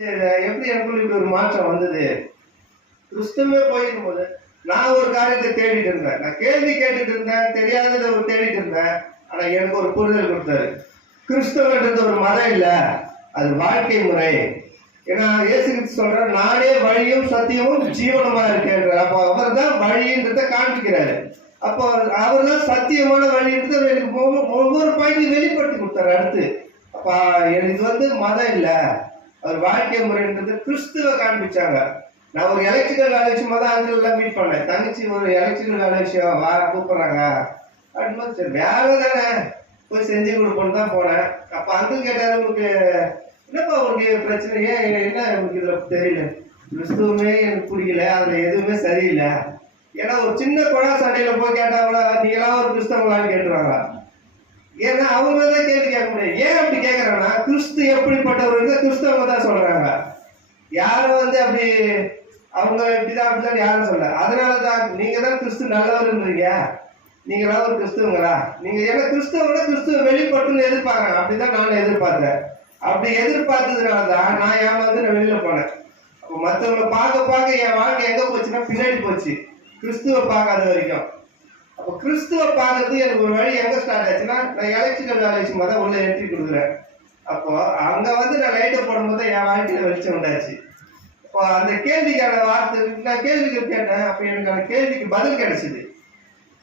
எப்படி எனக்குள்ள இப்படி ஒரு மாற்றம் வந்தது? கிறிஸ்துவே போயிருக்கும் போது நான் ஒரு காரியத்தை தேடிட்டு இருந்தேன். நான் கேள்வி கேட்டுட்டு இருந்தேன், தெரியாததை ஒரு தேடிட்டு இருந்தேன். ஆனா எனக்கு ஒரு புரிதல் கொடுத்தாரு. கிறிஸ்தவன்றது ஒரு மதம் இல்ல, அது வாழ்க்கை முறை. ஏன்னா இயேசு கிறிஸ்து சொல்ற, நானே வழியும் சத்தியமும் ஜீவனமா இருக்கேன்ற. அப்போ அவர் தான் வழின்றத காண்பிக்கிறாரு. அப்போ அவர் தான் சத்தியமான வழின்றத எனக்கு ஒவ்வொரு பாயிண்டையும் வெளிப்படுத்தி கொடுத்தாரு. அடுத்து அப்ப எனக்கு மதம் இல்ல, அவர் வாழ்க்கை முறைன்றது கிறிஸ்துவ காண்பிச்சாங்க. நான் ஒரு எலக்ட்ரிக்கல் காலேஜ் தான் அங்கெல்லாம் மீட் பண்ணேன். தங்கச்சி ஒரு எலக்ட்ரிக்கல் காலேஜ் கூப்பிடுறாங்க அப்படின்னு, சரி வேலை தானே போய் செஞ்சு கொடுப்போன்னு தான் போனேன். அப்ப அங்கிள் கேட்டாரு, உங்களுக்கு என்னப்பா உங்களுக்கு பிரச்சனை, ஏன் என்ன உங்களுக்கு இதுல தெரியல? கிறிஸ்துவமே எனக்கு பிடிக்கல, அதுல எதுவுமே சரியில்லை. ஏன்னா ஒரு சின்ன குழா சண்டையில போய் கேட்டாங்களா, நீங்களாம் ஒரு கிறிஸ்தவங்களான்னு கேட்டுருவாங்க. ஏன்னா அவங்க தான் கேள்வி கேட்க முடியாது. ஏன் அப்படி கேட்கறாங்கன்னா, கிறிஸ்து எப்படிப்பட்டவர் கிறிஸ்தவங்க தான் சொல்றாங்க. யாரும் அப்படி அவங்க இப்படிதான் அப்படிதான் யாரும் சொல்ல. அதனாலதான் நீங்க தான் கிறிஸ்து நல்லவருன்றீங்க, நீங்களாம் ஒரு கிறிஸ்துவங்களா? நீங்க ஏன்னா கிறிஸ்துவ வெளிப்படுத்தணும்னு எதிர்பார்க்கறாங்க. அப்படிதான் நான் எதிர்பார்த்தேன். அப்படி எதிர்பார்த்ததுனாலதான் நான் நான் வெளியில போனேன். அப்ப மற்றவங்களை பார்க்க என் வாழ்க்கை எங்க போச்சுன்னா பின்னாடி போச்சு, கிறிஸ்துவ பார்க்காத வரைக்கும். அப்போ கிறிஸ்துவ பார்க்கறது எனக்கு ஒரு வழி எங்க ஸ்டார்ட் ஆச்சுன்னா, நான் எலக்ட்ரிக்கல் காலேஜ் தான் உள்ள என்ட்ரி கொடுக்குறேன். அப்போ அங்க நான் லைட்டை போடும்போது என் வாழ்க்கையில வெளிச்சம் உண்டாச்சு. இப்போ அந்த கேள்விக்கான வார்த்தை நான் கேள்விகள் கேட்டேன். அப்ப எனக்கு அந்த கேள்விக்கு பதில் கிடைச்சிது.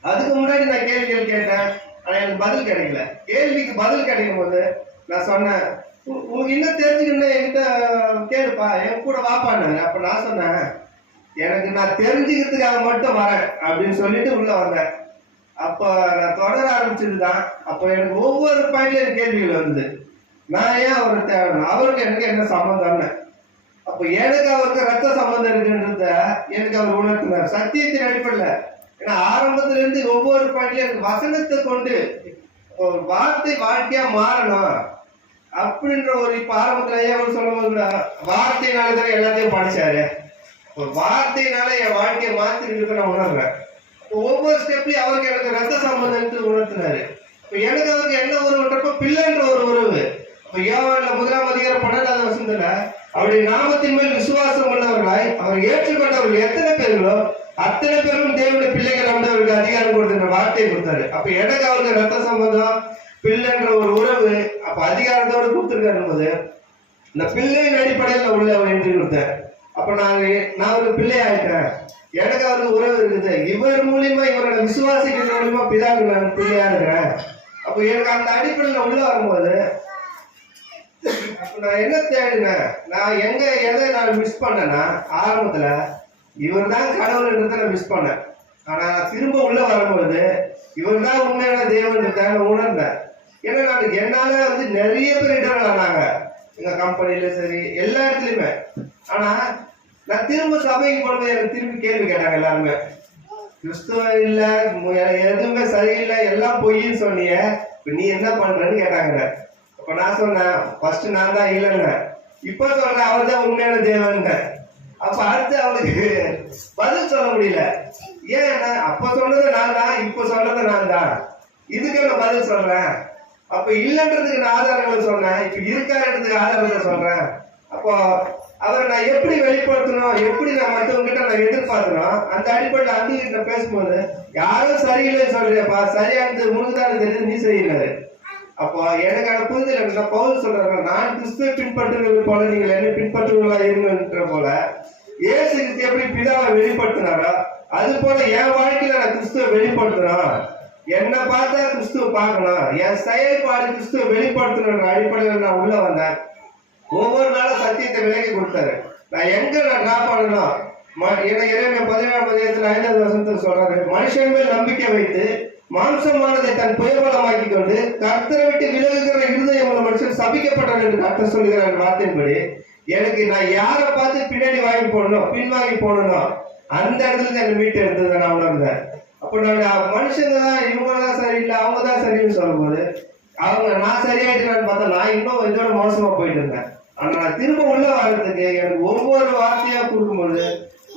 அதுக்கு முன்னாடி நான் கேள்விகள் கேட்டேன், ஆனா எனக்கு பதில் கிடைக்கல. கேள்விக்கு பதில் கிடைக்கும் போது நான் சொன்னேன், உங்களுக்கு இன்னும் தெரிஞ்சுக்கணும் என்கிட்ட கேளுப்பா, என் கூட வாப்பான்னு. அப்ப நான் சொன்னேன், எனக்கு நான் தெரிஞ்சுக்கிறதுக்காக மட்டும் வரேன் அப்படின்னு சொல்லிட்டு உள்ள வந்தேன். அப்ப நான் தொடர ஆரம்பிச்சதுதான். அப்ப எனக்கு ஒவ்வொரு பாயிண்ட்லயும் கேள்விகள் வந்தது. நான் ஏன் அவருக்கு தேவைன்னா, அவருக்கு எனக்கு என்ன சம்பந்தம்னு. அப்ப எனக்கு அவருக்கு ரத்த சம்பந்தம் இருக்குன்றத எனக்கு அவர் உணர்த்தினார் சத்தியத்தின் அடிப்படையில். ஏன்னா ஆரம்பத்துல இருந்து ஒவ்வொரு பாயிண்ட்லயும் எனக்கு வசனத்தை கொண்டு ஒரு வார்த்தை வாழ்க்கையா மாறணும் அப்படின்ற ஒரு, இப்ப ஆரம்பத்துல அவர் சொல்லும் போது வார்த்தையினாலதான் எல்லாத்தையும் படிச்சாரு. ஒரு வார்த்தையினால என் வாழ்க்கையை மாத்தி இருக்கு நான் உணர்றேன். ஒவ்வொரு ஸ்டெப்லயும் அவருக்கு எனக்கு ரத்த சம்பந்தம் உணர்த்தினாரு. இப்ப எனக்கு அவருக்கு என்ன உறவுன்றப்ப பிள்ளைன்ற ஒரு உறவு. அப்ப யோவான்ல 1ஆம் அதிகாரம் 12வது வசனத்துல, அவருடைய நாமத்தின் மேல் விசுவாசம் உள்ளவர்களாய் அவர் ஏற்றுக்கொண்டவர்கள் எத்தனை பேர்களோ அத்தனை பேரும் தேவனுடைய பிள்ளைகள் நம்மளுக்கு அதிகாரம் கொடுத்துன்ற வார்த்தையை கொடுத்தாரு. அப்ப எனக்கு அவருக்கு ரத்த சம்பந்தம் பிள்ளைன்ற ஒரு உறவு, அப்ப அதிகாரத்தோடு கொடுத்துருக்காரு போது இந்த பிள்ளையின் அடிப்படையில் உள்ள என்று கொடுத்தேன். அப்ப நான் ஒரு பிள்ளை ஆயிட்டேன், எனக்கு அவருக்கு உறவு இருக்குது. இவர் மூலியமா இவரோட விசுவாசிகள் மூலியமா பிதாவுக்கு நான் பிள்ளையா இருக்கிறேன். அப்ப எனக்கு அந்த அடிப்படையில் உள்ள வரும்போது அப்ப நான் என்ன தேடினேன், நான் எதை நான் மிஸ் பண்ணேன்னா, ஆரம்பத்துல இவர் தான் கடவுள்ன்றத நான் மிஸ் பண்ணேன். ஆனா நான் திரும்ப உள்ள வரும்போது இவர் தான் உண்மையான தேவன் உணர்ந்தேன். ஏன்னா என்னால நிறைய பேர் இடர்கள் ஆனாங்க, எங்க கம்பெனில சரி எல்லா இடத்துலயுமே. ஆனா நான் திரும்ப சபைக்கு போனது எனக்கு திரும்பி கேள்வி கேட்டாங்க எல்லாருமே, கிறிஸ்துவ இல்ல, எதுவுமே சரியில்லை, எல்லாம் பொய்ன்னு சொன்னீங்க, நீ என்ன பண்றன்னு கேட்டாங்க. அப்ப நான் சொன்னேன், ஃபர்ஸ்ட் நான் தான் இல்லைன்னு, இப்ப சொல்றேன் அவர் தான் உண்மையான தேவன். அப்ப அடுத்து அவளுக்கு பதில் சொல்ல முடியல. ஏன்னா அப்ப சொன்னது நான் தான், இப்ப சொல்றது நான் தான், இதுக்கு நான் பதில் சொல்றேன். அப்ப இல்லைன்றதுக்கு நான் ஆதாரங்களை சொன்னேன், இப்ப இருக்காருன்றதுக்கு ஆதாரத்தை சொல்றேன். அப்போ அவரை நான் எப்படி வெளிப்படுத்தணும், எப்படி நான் மற்றவங்க கிட்ட நான் எதிர்பார்க்கணும், அந்த அடிப்படையில் அங்கிட்ட பேசும்போது யாரும் சரியில்லைன்னு சொல்றியப்பா, சரியானது முழுதானது தெரிஞ்சு நீ சரியில்லை. அப்போ எனக்கான புரிதல் பவுல் சொல்றாங்க, நான் கிறிஸ்துவை பின்பற்றுவது போல நீங்கள் என்ன பின்பற்றுவீங்களா இருங்கன்ற போல இயேசு கிறிஸ்து எப்படி பிதாவை வெளிப்படுத்தினாரோ அது போல என் வாழ்க்கையில நான் கிறிஸ்துவை வெளிப்படுத்தணும், என்னை பார்த்தா கிறிஸ்துவ பார்க்கணும், என் செயல்பாடு கிறிஸ்துவ வெளிப்படுத்தணுன்ற அடிப்படையில் நான் உள்ள வந்தேன். ஒவ்வொரு நாளும் சத்தியத்தை விலக்கி கொடுத்தாரு. நான் எங்க நான் டிராப் பண்ணணும், ஏன்னா 17ஆம் அதிகாரத்துல 5வது வசனத்துல சொல்றாரு, மனுஷன் மேல் நம்பிக்கை வைத்து மாம்சமானதை தன் புயபலமாக்கி கொண்டு கர்த்தரை விட்டு விலகுகிற இருதயம் உள்ள மனுஷன் சபிக்கப்பட்டான் என்று கர்த்தர் சொல்லுகிற வார்த்தையின்படி எனக்கு நான் யாரை பார்த்து பின்னாடி வாங்கி போடணும், பின்வாங்கி போடணும், அந்த இடத்துல எனக்கு மீட்டு எடுத்ததை நான் உணர்ந்தேன். அப்போ நான் மனுஷங்க தான் இவங்க தான் சரியில்லை, அவங்க தான் சரின்னு சொல்லும் போது நான் சரியாயிட்டு பார்த்தா நான் இன்னும் இதோட மோசமா போயிட்டு இருந்தேன். ஆனா நான் திரும்ப உள்ள வர்றதுக்கு எனக்கு ஒவ்வொரு வார்த்தையா கொடுக்கும்போது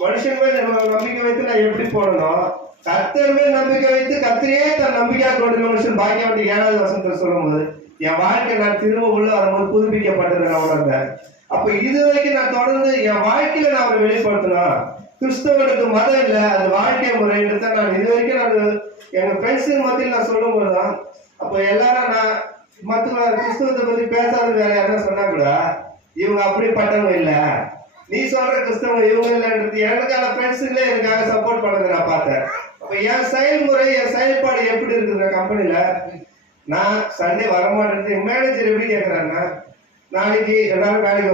மனுஷன் மேல் நம்பிக்கை வைத்து நான் எப்படி போடணும், கர்த்தர் மேல் நம்பிக்கை வைத்து கர்த்தரையே தன் நம்பிக்கையா கொண்டு மனுஷன் பாக்கியம் 7வது வசனத்துல சொல்லும் போது என் வாழ்க்கை நான் திரும்ப உள்ள வரும்போது புதுப்பிக்கப்பட்டது நான் உணர்ந்தேன். அப்ப இது வரைக்கும் நான் தொடர்ந்து என் வாழ்க்கையில நான் அவரை வெளிப்படுத்தணும். கிறிஸ்தவனுக்கு மதம் இல்லை, அது வாழ்க்கை முறைன்றத நான் இது வரைக்கும் நான் எங்க ஃப்ரெண்ட்ஸுக்கு மத்தியில் நான் சொல்லும் போதுதான், அப்ப எல்லாரும் நான் மற்ற கிறிஸ்தவத்தை பத்தி பேசாத வேற யாரும் சொன்னா கூட இவங்க அப்படிப்பட்டவங்க இல்ல, நீ சொல்ற கிறிஸ்தவங்க இவங்க இல்லைன்றது எனக்கான ஃப்ரெண்ட்ஸுங்களே எனக்காக சப்போர்ட் பண்ணதை நான் பார்த்தேன். அப்ப என் செயல்முறை என் செயல்பாடு எப்படி இருக்குது கம்பெனில, நான் சண்டே வரமாட்டேன். மேனேஜர் எப்படி கேட்கறாங்கன்னா, நாளைக்கு எல்லாரும் வேலைக்கு